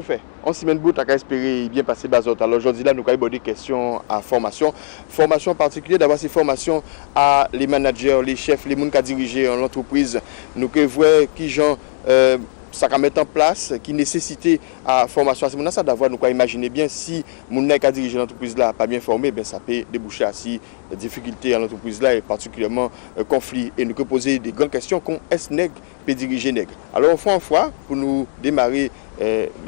nous fait. On s'y met bout à espérer bien passer bazot. Alors aujourd'hui là, nous avons des questions à formation. Formation en particulier, d'avoir ces formations à les managers, les chefs, les gens qui dirigent l'entreprise. Nous que voir qui gens ça va mettre en place, qui nécessite à formation à ce moment-là, ça d'avoir nous quoi imaginer bien si mon qui a dirigé l'entreprise là pas bien formé, ben ça peut déboucher à si difficultés à l'entreprise là et particulièrement conflit et nous peut poser des grandes questions qu'on est nègre peut diriger nègre. Alors on fois pour nous démarrer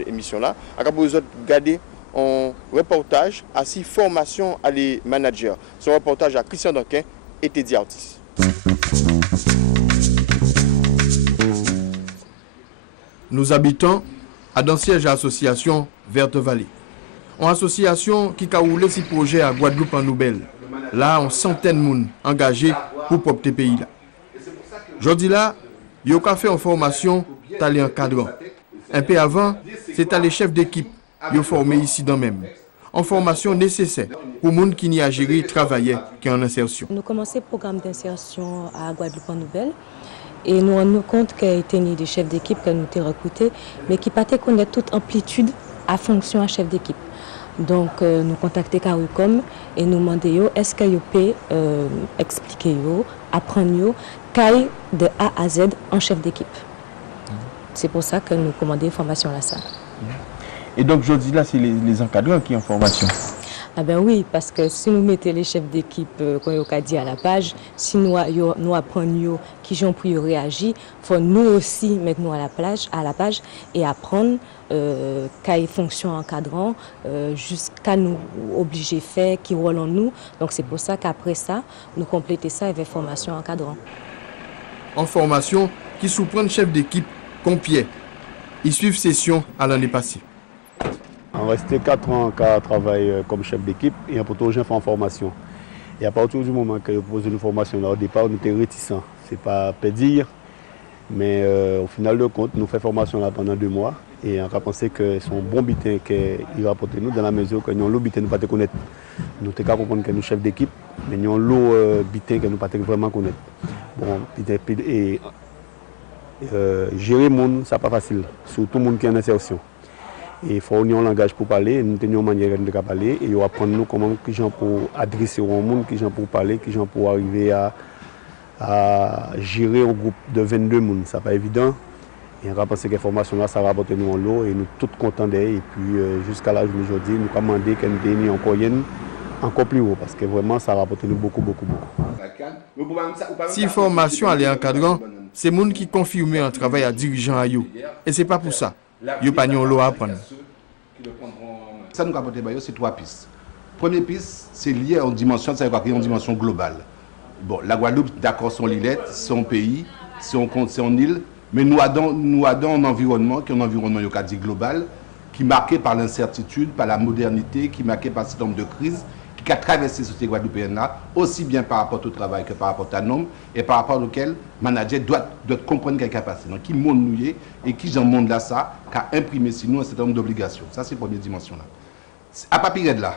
l'émission là, à vous regarder un reportage à si formation à les managers. Ce reportage à Christian Donquin et Teddy Artis. Nous habitons à dans siège association Verte Vallée. Une association qui a roulé ce projet à Guadeloupe en Nouvelle. Là, on centaines de monde engagés pour propre pays là. Aujourd'hui là, il y a fait une formation talé encadrant. Un peu avant, c'était les chefs d'équipe qui ont formé ici dans même. En formation nécessaire pour les gens qui n'y a géré travailler qui en insertion. Nous commençons le programme d'insertion à Guadeloupe en Nouvelle. Et nous rendons compte qu'il y a des chefs d'équipe que nous avons recrutés, mais qui ne connaissent pas toute amplitude à fonction à chef d'équipe. Donc, nous contactons Caricom et nous demandons est-ce qu'ils peuvent expliquer, apprendre de A à Z en chef d'équipe. C'est pour ça que nous commandons une formation à la salle. Et donc, aujourd'hui, là, c'est les encadrants qui ont formation. Ah ben oui, parce que si nous mettons les chefs d'équipe qu'on a dit à la page, si nous apprenons qui gens pour réagir, il faut nous aussi mettre nous à la page et apprendre quelle fonction encadrant jusqu'à nous obliger à faire, qui rôle en nous. Donc c'est pour ça qu'après ça, nous complétons ça avec formation encadrant. En formation, qui sous-prend chef d'équipe Compiègne. Ils suivent session à l'année passée. On restait 4 ans qu'à travailler comme chef d'équipe et on peut toujours faire en formation. Et à partir du moment que je pose une formation, là, au départ, on était réticents. Ce n'est pas dire, mais au final de compte, nous faisons formation là pendant 2 mois et on a pensé que c'est un bon butin qu'il rapporte nous dans la mesure que nous avons l'eau butin nous pas connaître. Nous ne pouvons pas comprendre que nous sommes chefs d'équipe, mais nous avons l'eau butin que nous ne pouvons pas vraiment connaître. Bon, et gérer le monde, ce n'est pas facile, surtout le monde qui est en insertion. Il faut un langage pour parler, nous avons une manière de parler et on apprend nous comment les gens pour adresser au monde, les gens pour parler, les gens pour arriver à gérer un groupe de 22 personnes. Ce n'est pas évident. Et on a pensé que la formation là, ça va rapporter nous en l'eau et nous tous contents d'elle. Et puis jusqu'à l'âge d'aujourd'hui, nous avons demandé qu'elle nous donne encore plus haut parce que vraiment ça va rapporter nous beaucoup. Si formation à l'encadrant, c'est les gens qui confirment un travail à dirigeant à eux. Et ce n'est pas pour ça. Il n'y a pas de l'eau à apprendre. Ça nous apporte c'est 3 pistes. Première piste, c'est lié à une dimension, c'est une dimension globale. Bon, la Guadeloupe, d'accord, son îlette, son pays, son île, mais nous avons un environnement qui est un environnement global, qui est marqué par l'incertitude, par la modernité, qui est marqué par ce nombre de crises, qui a traversé la société guadeloupéenne là, aussi bien par rapport au travail que par rapport à l'homme, et par rapport auquel le manager doit comprendre ce qui est passé. Donc, qui monde nous et qui j'en monde là ça, qui a imprimé sur nous un certain nombre d'obligations. Ça, c'est la première dimension là. À partir de là,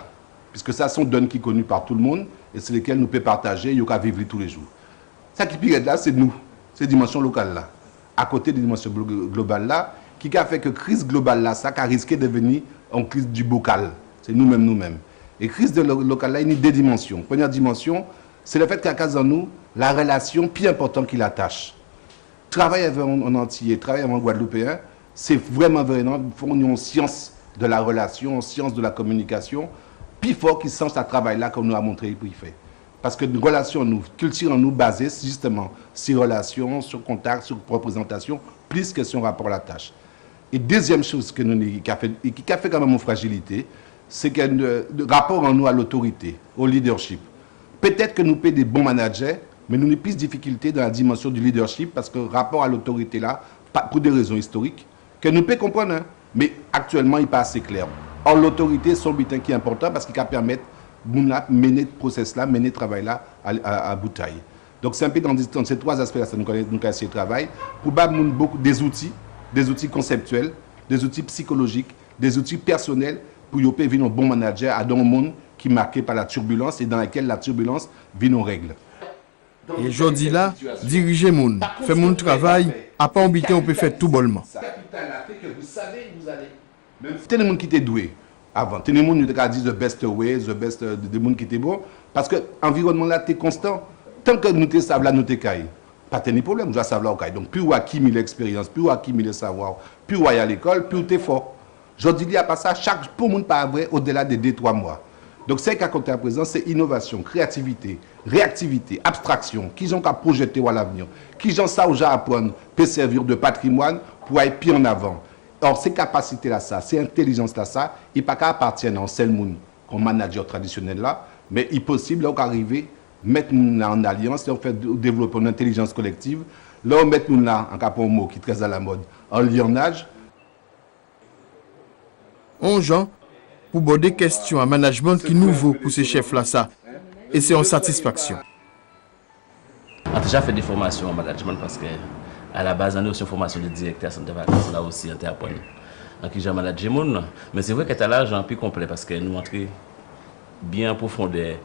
puisque ça sont données qui sont connues par tout le monde, et c'est lesquelles nous pouvons partager et nous pouvons vivre tous les jours. Ça qui est là, c'est nous, ces dimensions locales là. À côté des dimensions globales là, qui a fait que la crise globale là, ça a risqué de devenir une crise du bocal. C'est nous-mêmes. Et crise de local là, il y a 2 dimensions. Première dimension, c'est le fait qu'à cause de nous, la relation plus importante qui l'attache. Travailler en entier, travailler en guadeloupéen, c'est vraiment une science de la relation, une science de la communication, plus fort qu'il sens ce travail-là qu'on nous a montré pour y faire. Parce que nos relations, nous, culture en nous basée justement sur relations, sur contact, sur représentation, plus que sur rapport à la tâche. Et deuxième chose qui a fait quand même une fragilité, c'est qu'il y a un rapport en nous à l'autorité, au leadership. Peut-être que nous payons des bons managers, mais nous avons plus de difficultés dans la dimension du leadership parce que le rapport à l'autorité là, pour des raisons historiques, que nous pouvons comprendre, hein, mais actuellement il n'est pas assez clair. Or l'autorité, c'est un butin qui est important parce qu'il va permettre de mener le process là, mener le travail là à bouteille. Donc c'est un peu dans ces 3 aspects là que nous avons essayé de travailler pour beaucoup des outils conceptuels, des outils psychologiques, des outils personnels pour y avoir un bon manager à un monde qui est marqué par la turbulence et dans lequel la turbulence vit nos règles. Et aujourd'hui là, diriger monde, faire mon travail, à pas embêter, on peut faire tout bonnement. T'es le monde qui était doué avant. T'es le monde qui a dit the best way, the best de monde qui était bon. Parce que l'environnement là, t'es constant. Tant que nous te savons là, nous te caille. Pas de problème, nous dois savoir au caille. Donc, plus on accumule l'expérience, plus on accumule le savoir, plus on est à l'école, plus on est fort. Je dis, il n'y a pas ça, pour le monde pas vrai au-delà de 2-3 mois. Donc, c'est qu'à côté à présent, c'est innovation, créativité, réactivité, abstraction, qui ont qu'à projeter à l'avenir, qui ont ça à apprendre, peut servir de patrimoine pour aller plus en avant. Or, ces capacités-là, ça, ces intelligences-là, ça, il n'y a pas qu'à appartenir à un seul monde comme manager traditionnel là, mais il est possible là, d'arriver, mettre nous en alliance, là, on fait développer une intelligence collective, là, on met nous là, en cas pour un mot qui est très à la mode, en lionnage. On Jean, pour border des questions à management qui est nouveau pour ces chefs-là, ça, et c'est en satisfaction. On a déjà fait des formations en management parce que à la base, on a aussi une formation de directeur centre de vacances, là aussi, on a appris en qui j'ai managé mon. Mais c'est vrai que c'est là, j'ai un peu complet parce que nous entrons bien en profondeur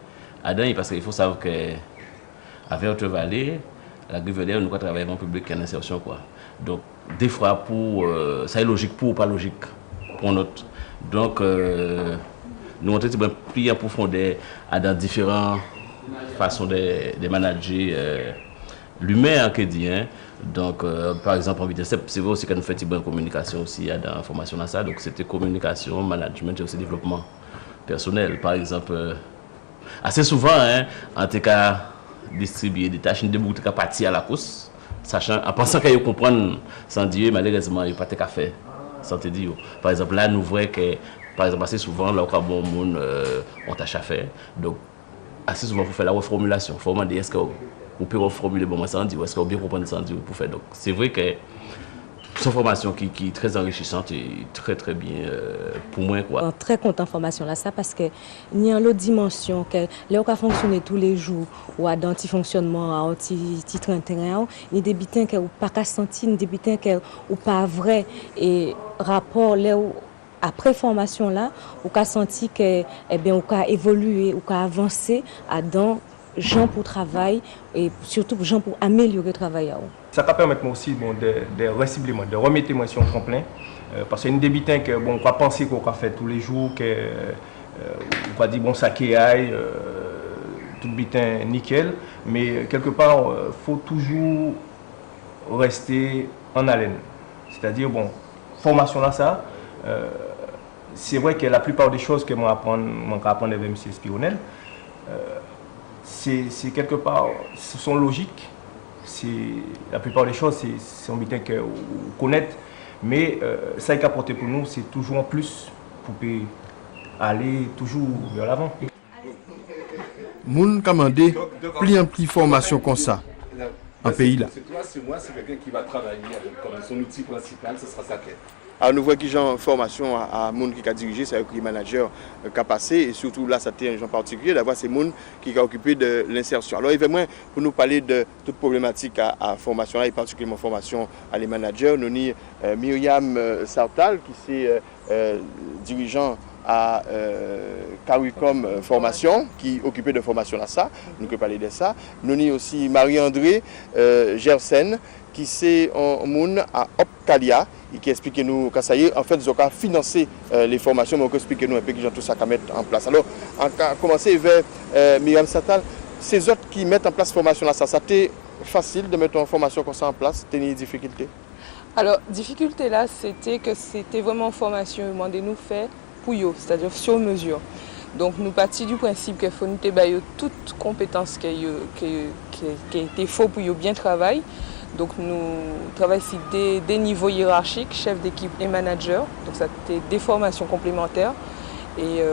là-dedans, parce qu'il faut savoir qu'avec notre vallée, la Grivelière, nous travaillons en public en insertion, quoi. Donc, des fois, ça est logique pour ou pas logique pour notre. Donc, nous entrons plus en profondeur dans différentes façons de manager l'humain, qui dit, hein. Donc, par exemple, c'est vrai aussi que nous faisons une bonne communication aussi dans la formation dans ça. Donc, c'était communication, management et aussi développement personnel. Par exemple, assez souvent, hein, en tout cas, distribuer des tâches, des bouts de partir à la course, sachant, en pensant qu'ils comprennent sans dire, malheureusement, il n'y a pas de café sans te dire. Par exemple, là, nous voyons que, par exemple, assez souvent, là, où bon monde, on tâche à faire. Donc, assez souvent, il faut faire la reformulation. Il faut demander est-ce que on peut reformuler bon sans dire, est-ce qu'on bien comprendre sans dire pour faire. Donc, c'est vrai que c'est une formation qui est très enrichissante et très très bien pour moi, quoi. Je suis très content de la formation là, ça parce que il y a une autre dimension que là on fonctionner tous les jours ou à dans petit fonctionnement à petit train terrain, ni des bitins que ou pas qu'à sentir, ni des bitins que ou pas vrai et rapport là où après formation là, ou qu'a senti que eh bien ou qu'a évolué ou qu'a avancé à dans gens pour travail et surtout gens pour améliorer le travail. Ça peut permettre aussi bon, de reciblement, de remettre moi sur un plein. Parce qu'il y a une débitin que bon, on va penser qu'on va faire tous les jours, on va dire bon ça qui aille, tout bitin nickel, mais quelque part il faut toujours rester en haleine. C'est-à-dire bon, formation là ça, c'est vrai que la plupart des choses que moi apprendre avec M. Spionel, c'est quelque part, ce sont logiques. La plupart des choses, c'est un bitin que vous connaissez, mais ça qui a apporté pour nous, c'est toujours en plus pour aller toujours vers l'avant. Moun commandé plus en plus formation comme ça en pays là. C'est moi, c'est quelqu'un qui va travailler comme son outil principal, ce sera sa tête. Alors nous voyons qui ont formation à monde qui a dirigé, c'est un manager qui a passé et surtout là c'était un genre particulier d'avoir ces monde qui a occupé de l'insertion. Alors évidemment pour nous parler de toute problématique à formation là et particulièrement formation à les managers, nous avons Myriam Sartal qui est dirigeant à Caricom Formation qui est occupé de formation là ça, nous pouvons parler de ça. Nous avons aussi Marie-André Gersen qui c'est un monde à Opcalia et qui explique nous que ça y est, en fait, ils ont financé les formations, mais on peut expliquer nous un peu qui ont tout ça qu'à mettre en place. Alors, on va commencer vers Myriam Sartal. Ces autres qui mettent en place la formation là, ça a été facile de mettre une formation comme ça en place, t'as des difficultés? Alors, difficulté là, c'était que c'était vraiment une formation demandée nous faire pour eux, c'est-à-dire sur mesure. Donc, nous partons du principe qu'il faut nous débailler toutes compétences qui étaient faux pour eux bien travailler. Donc nous travaillons ici des niveaux hiérarchiques, chef d'équipe et manager. Donc ça c'était des formations complémentaires. Et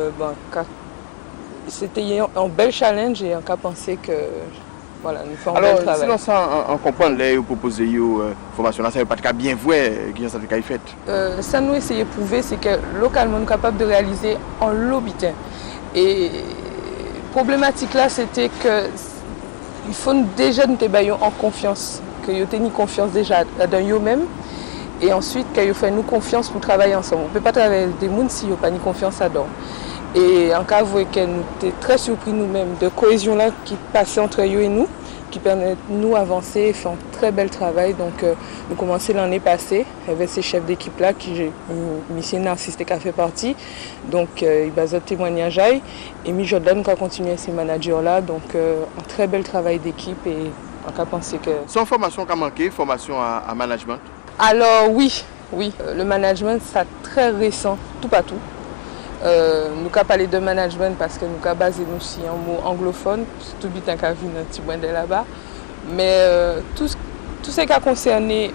c'était un bel challenge et on a pensé que voilà, nous faisons un bel travail. Alors sinon ça, on comprend les proposés formation là, ça ne veut pas bien voir qui ça fait fait. Ça nous essayer de prouver, c'est que localement nous sommes capables de réaliser en lobitin. Et problématique là, c'était que il faut déjà nous débaillons en confiance. Que vous ayez confiance déjà dans eux-mêmes et ensuite que vous faites nous confiance pour travailler ensemble. On ne peut pas travailler avec des gens si vous n'avez pas confiance dedans. Et en cas où nous étions très surpris nous-mêmes de cohésion là qui passait entre eux et nous, qui permet de nous avancer et faire un très bel travail. Donc, nous commençons l'année passée avec ces chefs d'équipe-là, qui M. Narcisse qui a fait partie. Donc, il base un témoignage. Et M. Jordan qui a continué ces managers-là. Donc, un très bel travail d'équipe et on a pensé que... Sans formation qui a manqué, formation à management? Alors, oui. Le management, c'est très récent, tout pas tout. Nous avons parlé de management parce que nous avons basé nous aussi en mot anglophone, tout bien qu'à vu un petit point de là-bas. Mais tout ce qui a concerné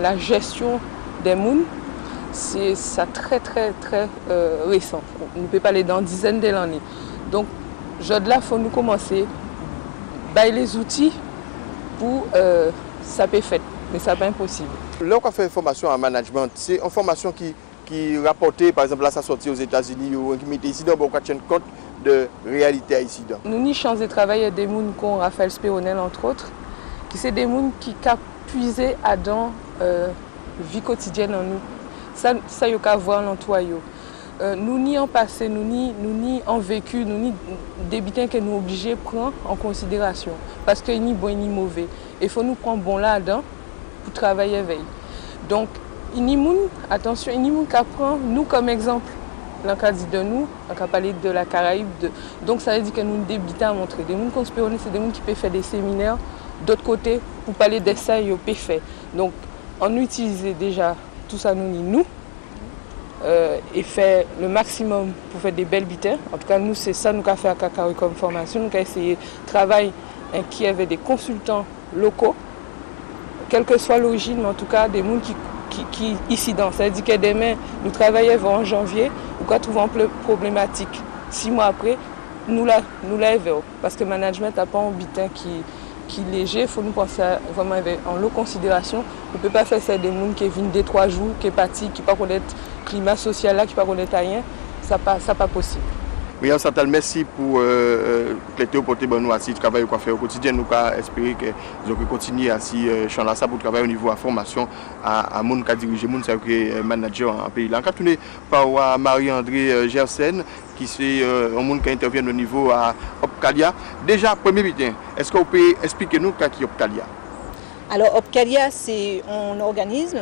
la gestion des mouns, c'est ça très récent. On peut parler dans dizaines d'années. Donc, là, il faut nous commencer à les outils pour ça peut faire, mais ça n'est pas impossible. Là, on a fait une formation en management. C'est une formation qui rapportait, par exemple, là, ça sortit aux États-Unis ou qui mettait ici, donc on tient compte de réalité ici. Nous avons chance de travailler avec des gens comme Raphaël Spéronel, entre autres, qui sont des gens qui ont puisé dans la vie quotidienne en nous. Ça, il y a voir l'entourage. Nous ni en passé, nous ni en vécu, nous ni des bitins que nous sommes obligés de prendre en considération. Parce qu'il n'y a ni bon ni mauvais. Il faut nous prendre bon là-dedans pour travailler avec. Donc, attention, il y a des gens qui apprennent nous comme exemple. L'on a dit de nous, on a parlé de la Caraïbe. Donc ça veut dire que nous des bitins à montrer. Des gens conspirés, c'est des gens qui peuvent faire des séminaires d'autre côté pour parler de ça, ils peuvent faire. Donc, on utilise déjà tout ça nous et faire le maximum pour faire des belles bitins. En tout cas, nous, c'est ça nous avons fait à Kakaoui comme formation. Nous avons essayé de travailler qui avait des consultants locaux, quelle que soit l'origine, mais en tout cas des gens qui ici dans. Ça veut dire que demain, nous travaillons en janvier, ou quand trouvons une problématique. 6 mois après, nous l'avons. Parce que le management n'a pas un bitin qui est léger, il faut nous penser vraiment en lot considération. On ne peut pas faire ça des gens qui viennent 2-3 jours, qui sont partis, qui ne pas connaître le climat social là, qui ne pas connaître rien. Ça n'est pas possible. Oui, Chantal, merci pour l'été au porté nous assis travail qu'on fait au quotidien. Nous espérons que vous allez continuer assis champ ça pour travailler au niveau de la formation à monde qui dirige monde qui manager en pays. Là, on tourner par Marie-André Gersen qui c'est un monde qui intervient au niveau à Opcalia. Déjà premier bitin, est-ce que vous pouvez expliquer nous qu'est Opcalia? Alors Opcalia, c'est un organisme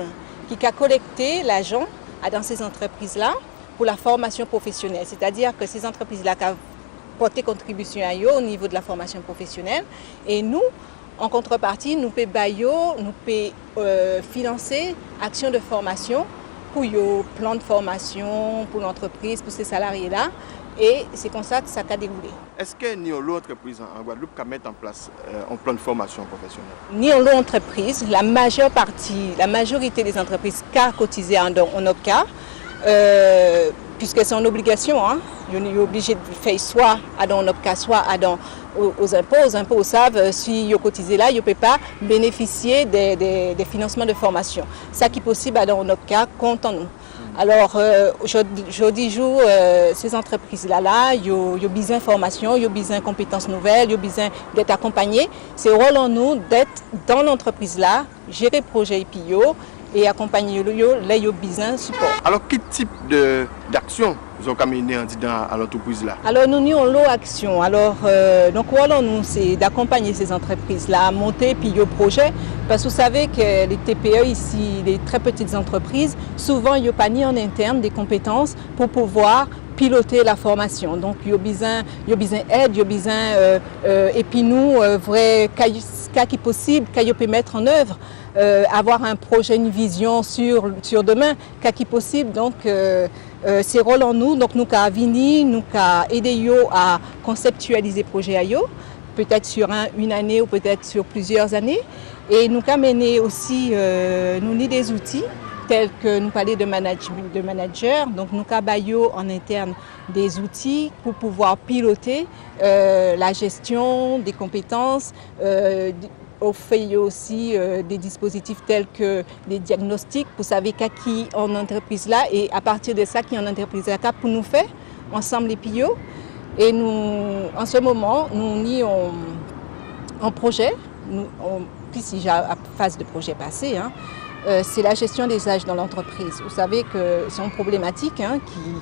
qui a collecté l'argent dans ces entreprises-là pour la formation professionnelle. C'est-à-dire que ces entreprises-là ont porté contribution à eux au niveau de la formation professionnelle. Et nous, en contrepartie, nous pouvons financer actions de formation pour le plan de formation, pour l'entreprise, pour ces salariés-là. Et c'est comme ça que ça a déroulé. Est-ce que ni l'autre entreprise en Guadeloupe qui mettre en place un plan de formation professionnelle? Ni l'autre entreprise, la majorité des entreprises qui ont cotisé en OPCA, puisque c'est une obligation, hein. On est obligé de faire soit dans l'OPCA, soit aux impôts. Aux impôts savent si ils cotisent là, ils ne peuvent pas bénéficier des financements de formation. Ça qui est possible dans l'OPCA, compte en nous. Alors, aujourd'hui, ces entreprises-là, ils ont besoin d'informations, ils ont besoin de compétences nouvelles, ils ont besoin d'être accompagnés. C'est rôle en nous d'être dans l'entreprise-là, gérer le projet IPIO et accompagner les business support. Alors, quel type d'action vous avez mené à l'entreprise là? Alors, nous avons l'action. Alors, donc, nous, c'est d'accompagner ces entreprises-là à monter le projet. Parce que vous savez que les TPE ici, les très petites entreprises, souvent, ils n'ont pas ni en interne des compétences pour pouvoir piloter la formation. Donc, il y a besoin d'aide, il y a besoin, et puis nous, vrai, cas qui possible, qu'il peut mettre en œuvre, avoir un projet, une vision sur demain, cas qui possible. Donc, c'est rôle en nous. Donc, nous avons venu, nous avons aidé à conceptualiser le projet à yo, peut-être sur une année ou peut-être sur plusieurs années. Et nous avons mené aussi des outils tels que nous parlons de manager. Donc nous avons en interne des outils pour pouvoir piloter la gestion des compétences. On fait aussi des dispositifs tels que des diagnostics pour savoir qui en entreprise là et à partir de ça qui en entreprise là pour nous faire ensemble les PIO. Et nous, en ce moment, nous sommes en projet. Puis si j'ai la phase de projet passée, hein, c'est la gestion des âges dans l'entreprise. Vous savez que c'est une problématique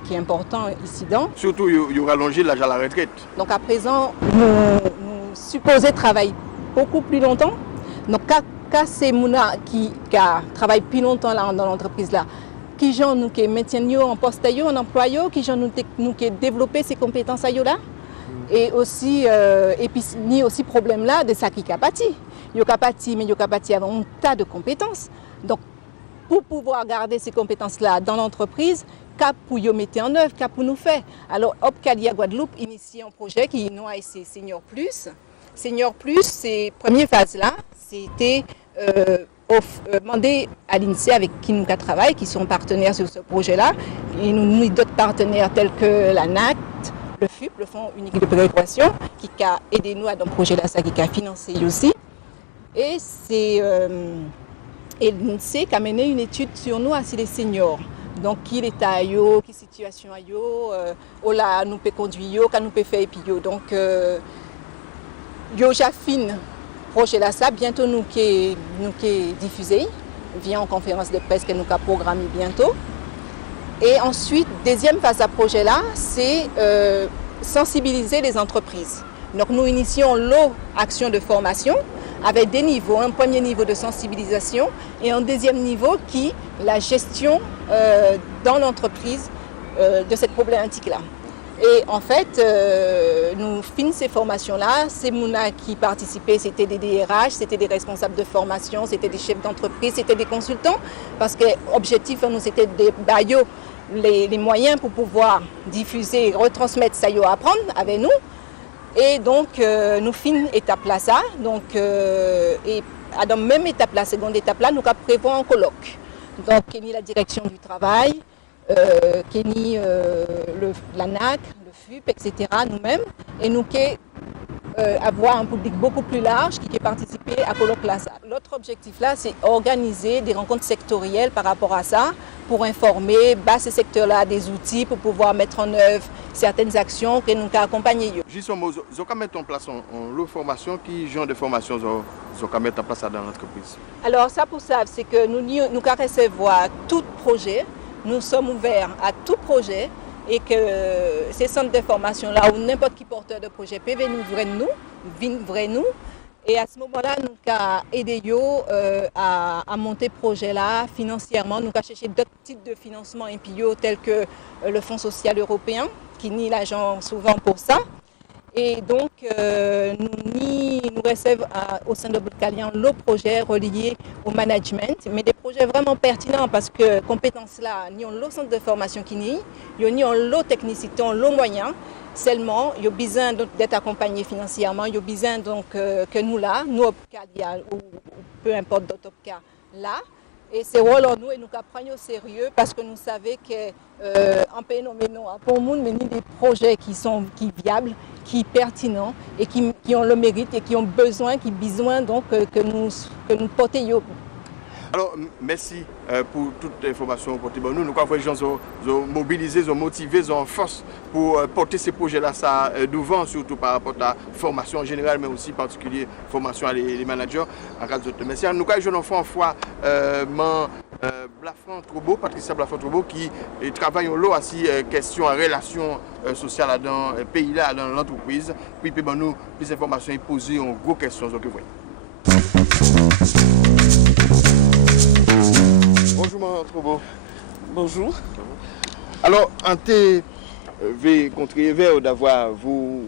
qui est importante ici. Surtout, il y aura allongé l'âge à la retraite. Donc à présent, nous supposons travailler beaucoup plus longtemps. Donc quand c'est Mouna qui travaille plus longtemps là, dans l'entreprise là, qui gens nous qui maintiennent en poste en emploi, qui gens nous qui développer ces compétences là. Et aussi et puis ni aussi problème là de ça qui capati. Yo capati mais yo capati avec un tas de compétences. Donc pour pouvoir garder ces compétences là dans l'entreprise, cap pour yo mettre en œuvre, cap pour nous faire. Alors Opcalia Guadeloupe initie un projet qui nous a Senior Plus. Senior Plus, c'est première phase là, c'était demandé à l'INSEE avec qui nous travaillons, qui sont partenaires sur ce projet-là. Et nous avons d'autres partenaires tels que la NACT, le FUP, le Fonds unique de péréquation, qui a aidé nous à dans ce projet-là, ça qui a financé aussi. Et c'est l'INSEE qui a mené une étude sur nous, sur les seniors. Donc, qui l'état yo, qui situation yo, là nous peut conduire, quand nous peut faire et puis yo. Donc, yo j'affine projet là ça bientôt nous qui diffusé via en conférence de presse que nous avons programmé bientôt. Et ensuite, deuxième phase à projet là, c'est sensibiliser les entreprises. Donc nous initions l'action de formation avec des niveaux, un premier niveau de sensibilisation et un deuxième niveau qui la gestion dans l'entreprise de cette problématique là. Et en fait, nous finissons ces formations-là. C'est Mouna qui participait, c'était des DRH, c'était des responsables de formation, c'était des chefs d'entreprise, c'était des consultants. Parce que l'objectif, nous, c'était de bailler les moyens pour pouvoir diffuser, retransmettre ça, apprendre avec nous. Et donc, nous finissons étape là ça. Donc, et dans la même étape là, seconde étape là, nous prévoyons un colloque. Donc, il y a la direction du travail. Kenny, la NAC, le FUP, etc., nous-mêmes, et nous qui avoir un public beaucoup plus large qui participer à colloque là. L'autre objectif là, c'est organiser des rencontres sectorielles par rapport à ça, pour informer ces secteurs-là des outils pour pouvoir mettre en œuvre certaines actions que nous accompagner. Justement, vous allez mettre en place une formation, qui genre de formation vous allez mettre en place dans l'entreprise? Alors ça pour ça, c'est que nous recevoir tout projet. Nous sommes ouverts à tout projet et que ces centres de formation-là, ou n'importe qui porteur de projet peut venir nous. Et à ce moment-là, nous avons aidé à monter ce projet-là financièrement. Nous avons cherché d'autres types de financement impio tels que le Fonds social européen, qui nie l'argent souvent pour ça. Et donc, nous recevons au sein de Opcalia le projet relié au management, mais des projets vraiment pertinents parce que compétences là, nous avons le centre de formation qui n'y, nous avons la technicité, nous avons les moyens. Seulement, il y a besoin d'être accompagné financièrement, il y a besoin donc que nous là, nous Opcalia ou peu importe d'autres cas là. Et c'est rôle en nous et nous prenons au sérieux parce que nous savons qu'en pays pour nous, mais des projets qui sont viables, qui sont pertinents et qui ont le mérite et qui ont besoin donc que nous portions. Alors, merci pour toute l'information pour nous. Nous avons les gens mobilisés, motivés, en force pour porter ces projets-là devant, surtout par rapport à la formation en général, mais aussi en particulier formation à les managers. Merci. Nous avons une fois Blafran Troubeau, Patricia Blafran Troubeau, qui travaille en lot à ces questions en relation sociale dans le pays, là, dans l'entreprise. Puis, nous, plus d'informations et poser une grosse question. Bonjour, Mme Troubeau. Bonjour. Alors, en te contriver d'avoir vous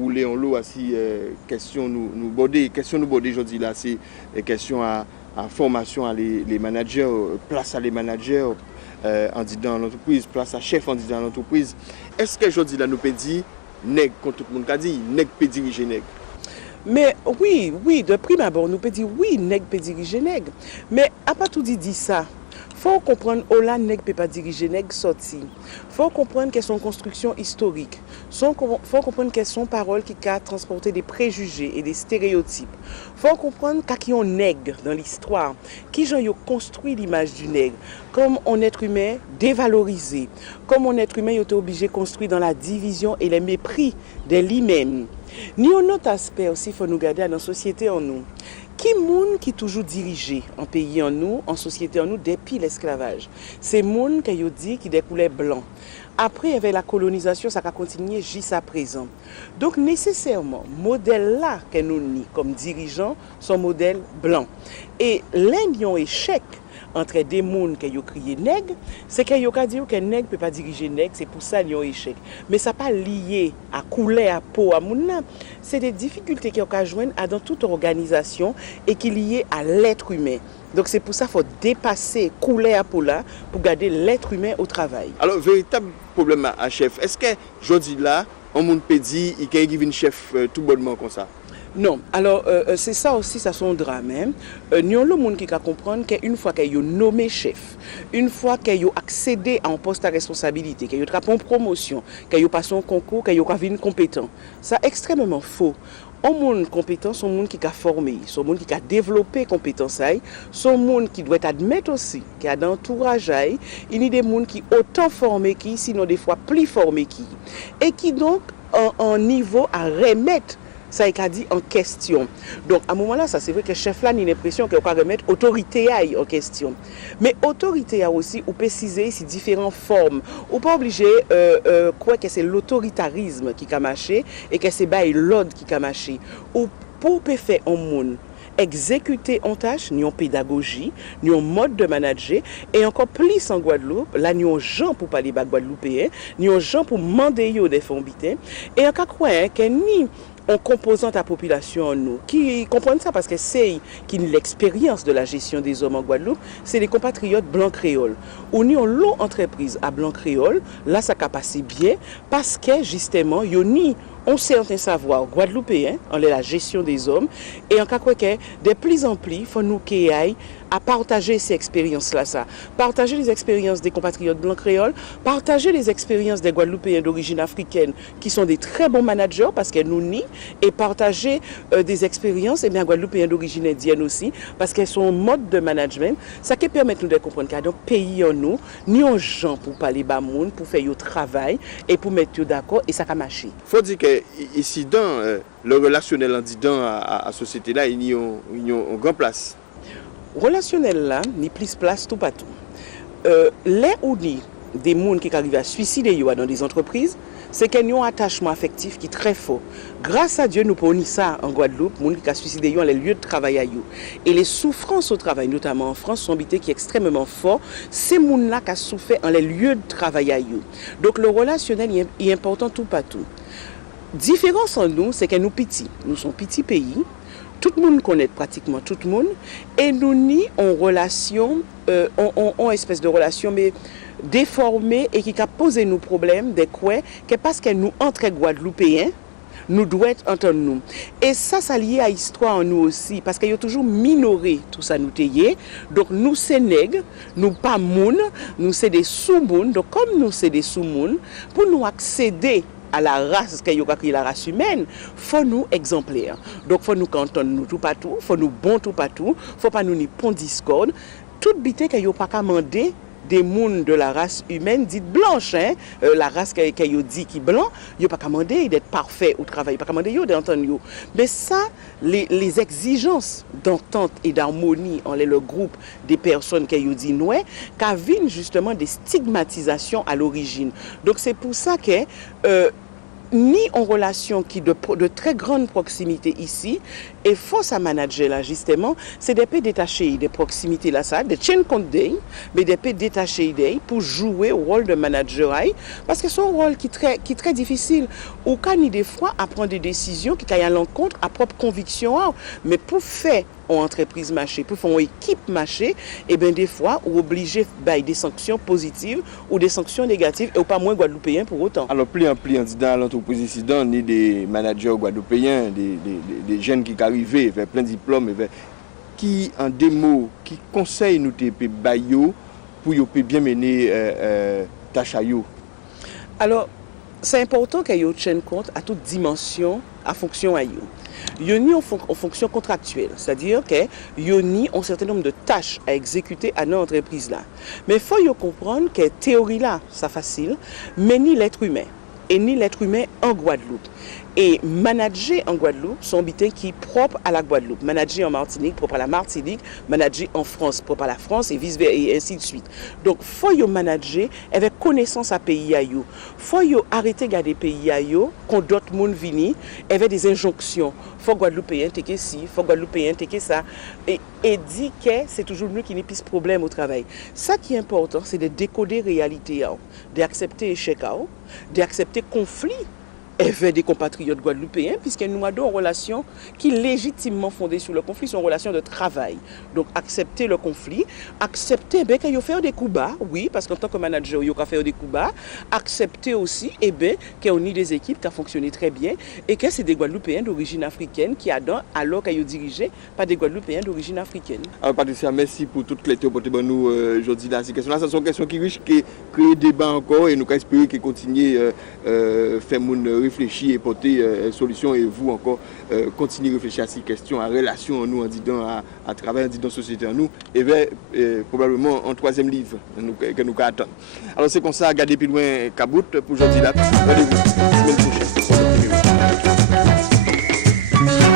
roulé en lot à ces questions nous border aujourd'hui là, c'est questions à formation à les managers, place à les managers en disant l'entreprise, place à chef en disant l'entreprise. Est-ce que aujourd'hui là nous peut dire nèg comme tout le monde a dit, nèg peut diriger nèg? Mais oui, de prime abord, nous peut dire oui, nèg peut diriger nèg. Mais à pas tout dit ça. Faut comprendre que là nèg peut pas diriger nèg sorti. Faut comprendre qu'elles sont construction historique. Faut comprendre qu'elles sont paroles qui a transporté des préjugés et des stéréotypes. Faut comprendre qu'il y a un nègre dans l'histoire qui a construit l'image du nègre comme un être humain dévalorisé, comme un être humain était obligé de construire dans la division et le mépris de lui-même. Ni un autre aspect aussi, il faut nous garder dans la société en nous. Qui moun qui toujours dirigé en pays en nous, en société en nous, depuis l'esclavage. C'est moun qui a dit qui découlait blanc. Après, avec la colonisation, ça a continué jusqu'à présent. Donc, nécessairement, modèle là que nous avons comme dirigeants, sont modèle blanc. Et l'un échec entre des gens qui ont crié nègre, c'est qu'ils ont dit que nègre ne peut pas diriger nègre, c'est pour ça qu'ils ont échec. Mais ça n'est pas lié à couler à peau à moun. C'est des difficultés qui ont joindre dans toute organisation et qui sont liées à l'être humain. Donc c'est pour ça qu'il faut dépasser, couler à peau là, pour garder l'être humain au travail. Alors, véritable problème à chef, est-ce que aujourd'hui là, on peut dire qu'il y a un chef tout bonnement comme ça? Non, alors c'est ça aussi, ça son drame. Nous avons le monde qui comprendre qu'une fois qu'ils ont nommé chef, une fois qu'ils ont accédé à un poste à responsabilité, qu'ils ont trappé une promotion, qu'ils ont passé un concours, qu'ils ont devenu compétent, c'est extrêmement faux. Un monde compétent, c'est un monde qui a formé, c'est un monde qui a développé compétences, c'est un monde qui doit admettre aussi, qui a d'entourage, il y a des gens qui sont autant formés qui, sinon des fois plus formés qui, et qui donc en niveau à remettre ça a dit en question. Donc à un moment là, ça c'est vrai que le chef là a l'impression qu'il va remettre autorité en question. Mais autorité a aussi, ou préciser si différentes formes. Ou pas obligé quoi que c'est l'autoritarisme qui a marché et que c'est l'ordre qui a marché. Ou pour faire un monde exécuter en tâche, ni en pédagogie, ni en mode de manager, et encore plus en Guadeloupe, là, ni en gens pour parler de Guadeloupéens, ni en gens pour demander des fonds bités, et encore quoi, que ni en composant la population en nous, qui comprennent ça parce que c'est qui l'expérience de la gestion des hommes en Guadeloupe, c'est les compatriotes blancs créoles. Ou ni on l'eau entreprise à blanc créole, là ça a passé bien parce que justement, il y a ni on certain savoir guadeloupéen en la gestion des hommes et en cas que de plus en plus, il faut nous qu'il aille à partager ces expériences-là, partager les expériences des compatriotes blancs créoles, partager les expériences des Guadeloupéens d'origine africaine qui sont des très bons managers parce qu'elles nous nient, et partager des expériences Guadeloupéens d'origine indienne aussi parce qu'elles sont en mode de management, ça qui permet nous de comprendre qu'il y a un pays en nous, ni un gens pour parler bas monde, pour faire le travail et pour mettre d'accord et ça a marché. Faut dire que ici dans le relationnel en disant à la société là, il y a une grande place. Relationnel là, ni plus place tout partout. Les ou ni des gens qui arrivent à suicider dans des entreprises, c'est qu'il y a un attachement affectif qui est très fort. Grâce à Dieu, nous prenons ça en Guadeloupe, les gens qui ont suicidé dans les lieux de travail. Et les souffrances au travail, notamment en France, sont habitées qui est extrêmement fort. Ces gens-là qui ont souffert dans les lieux de travail. Donc le relationnel est important tout partout. Différence en nous, c'est que nous petits. Nous sommes petits pays. Tout le monde connaît pratiquement tout le monde. Et nous ni en relation, en espèce de relation, mais déformée et qui a posé nos problèmes de quoi que parce que nous entre Guadeloupéens, nous devons entendre nous. Et ça lié à l'histoire en nous aussi, parce qu'il y a toujours minoré tout ça nous taillé. Donc nous c'est nègres, nous pas moun, nous c'est des sous-moun. Donc comme nous c'est des sous-moun, pour nous accéder à la race qu'il y a la race humaine, faut nous exemplaires. Donc faut nous cantonner nous tout partout, faut nous bon tout partout, faut pas nous ni pon discorde. Toute bité qu'il y a pas commander des gens de la race humaine dite blanche, la race qui dit qui blanc, il pas commander d'être parfait au travail, pas commander d'entendre. Mais ça, les exigences d'entente et d'harmonie en le groupe des personnes qui dit non, qui viennent justement des stigmatisations à l'origine. Donc c'est pour ça que ni en relation qui de très grande proximité ici, et force à manager là justement, c'est des pays détachés des proximités là ça, des chaînes compte mais des pays détachés pour jouer au rôle de manager parce que c'est un rôle qui est très difficile ou quand ni des fois à prendre des décisions qui aillent à l'encontre à propre conviction mais pour faire en entreprise marché, pour faire une équipe marché, et bien des fois, on est obligé de des sanctions positives ou des sanctions négatives, et pas moins guadeloupéens pour autant. Alors, plus en plus, dans l'entreprise ici, ni des managers guadeloupéens, des jeunes qui arrivent avec plein de diplômes, qui, en des mots, qui conseillent nous de pour bien mener tâche à eux. Alors, c'est important qu'il y ait tienne compte à toute dimension, à fonction à eux. Il y a en fonction contractuelle, c'est-à-dire qu'il y a un certain nombre de tâches à exécuter à notre entreprise là. Mais il faut comprendre que théorie là, c'est facile, mais ni l'être humain. Et ni l'être humain en Guadeloupe. Et manager en Guadeloupe, son bitin qui est propre à la Guadeloupe. Manager en Martinique, propre à la Martinique. Manager en France, propre à la France, et vice-versa, et ainsi de suite. Donc, il faut yo manager avec connaissance à pays. Il faut arrêter de garder pays quand d'autres monde viennent avec des injonctions. Il faut Guadeloupéen take ci, il faut Guadeloupéen take ça. Et dit que c'est toujours nous qui n'avons plus de problème au travail. Ça qui est important, c'est de décoder la réalité, d'accepter l'échec, d'accepter le conflit avec des compatriotes guadeloupéens, puisque nous avons une relation qui est légitimement fondée sur le conflit, c'est une relation de travail. Donc, accepter le conflit, accepter qu'il y a fait des coups bas, oui, parce qu'en tant que manager, il y a fait des coups bas, accepter aussi qu'il y a des équipes qui ont fonctionné très bien et que c'est des Guadeloupéens d'origine africaine qui adorent alors qu'ils sont dirigés par des Guadeloupéens d'origine africaine. Alors, Patricia, merci pour toutes les théories que nous aujourd'hui. Ces questions-là, ce sont des questions qui riches, qui créent débat encore et nous espérons qu'ils continuent à faire réfléchir et porter solution et vous encore continuer à réfléchir à ces questions, à relation nous en disant à travers en société en nous et vers probablement un troisième livre que nous attendons. Alors c'est comme ça, regardez plus loin Kabout pour aujourd'hui là. Rendez-vous semaine prochaine.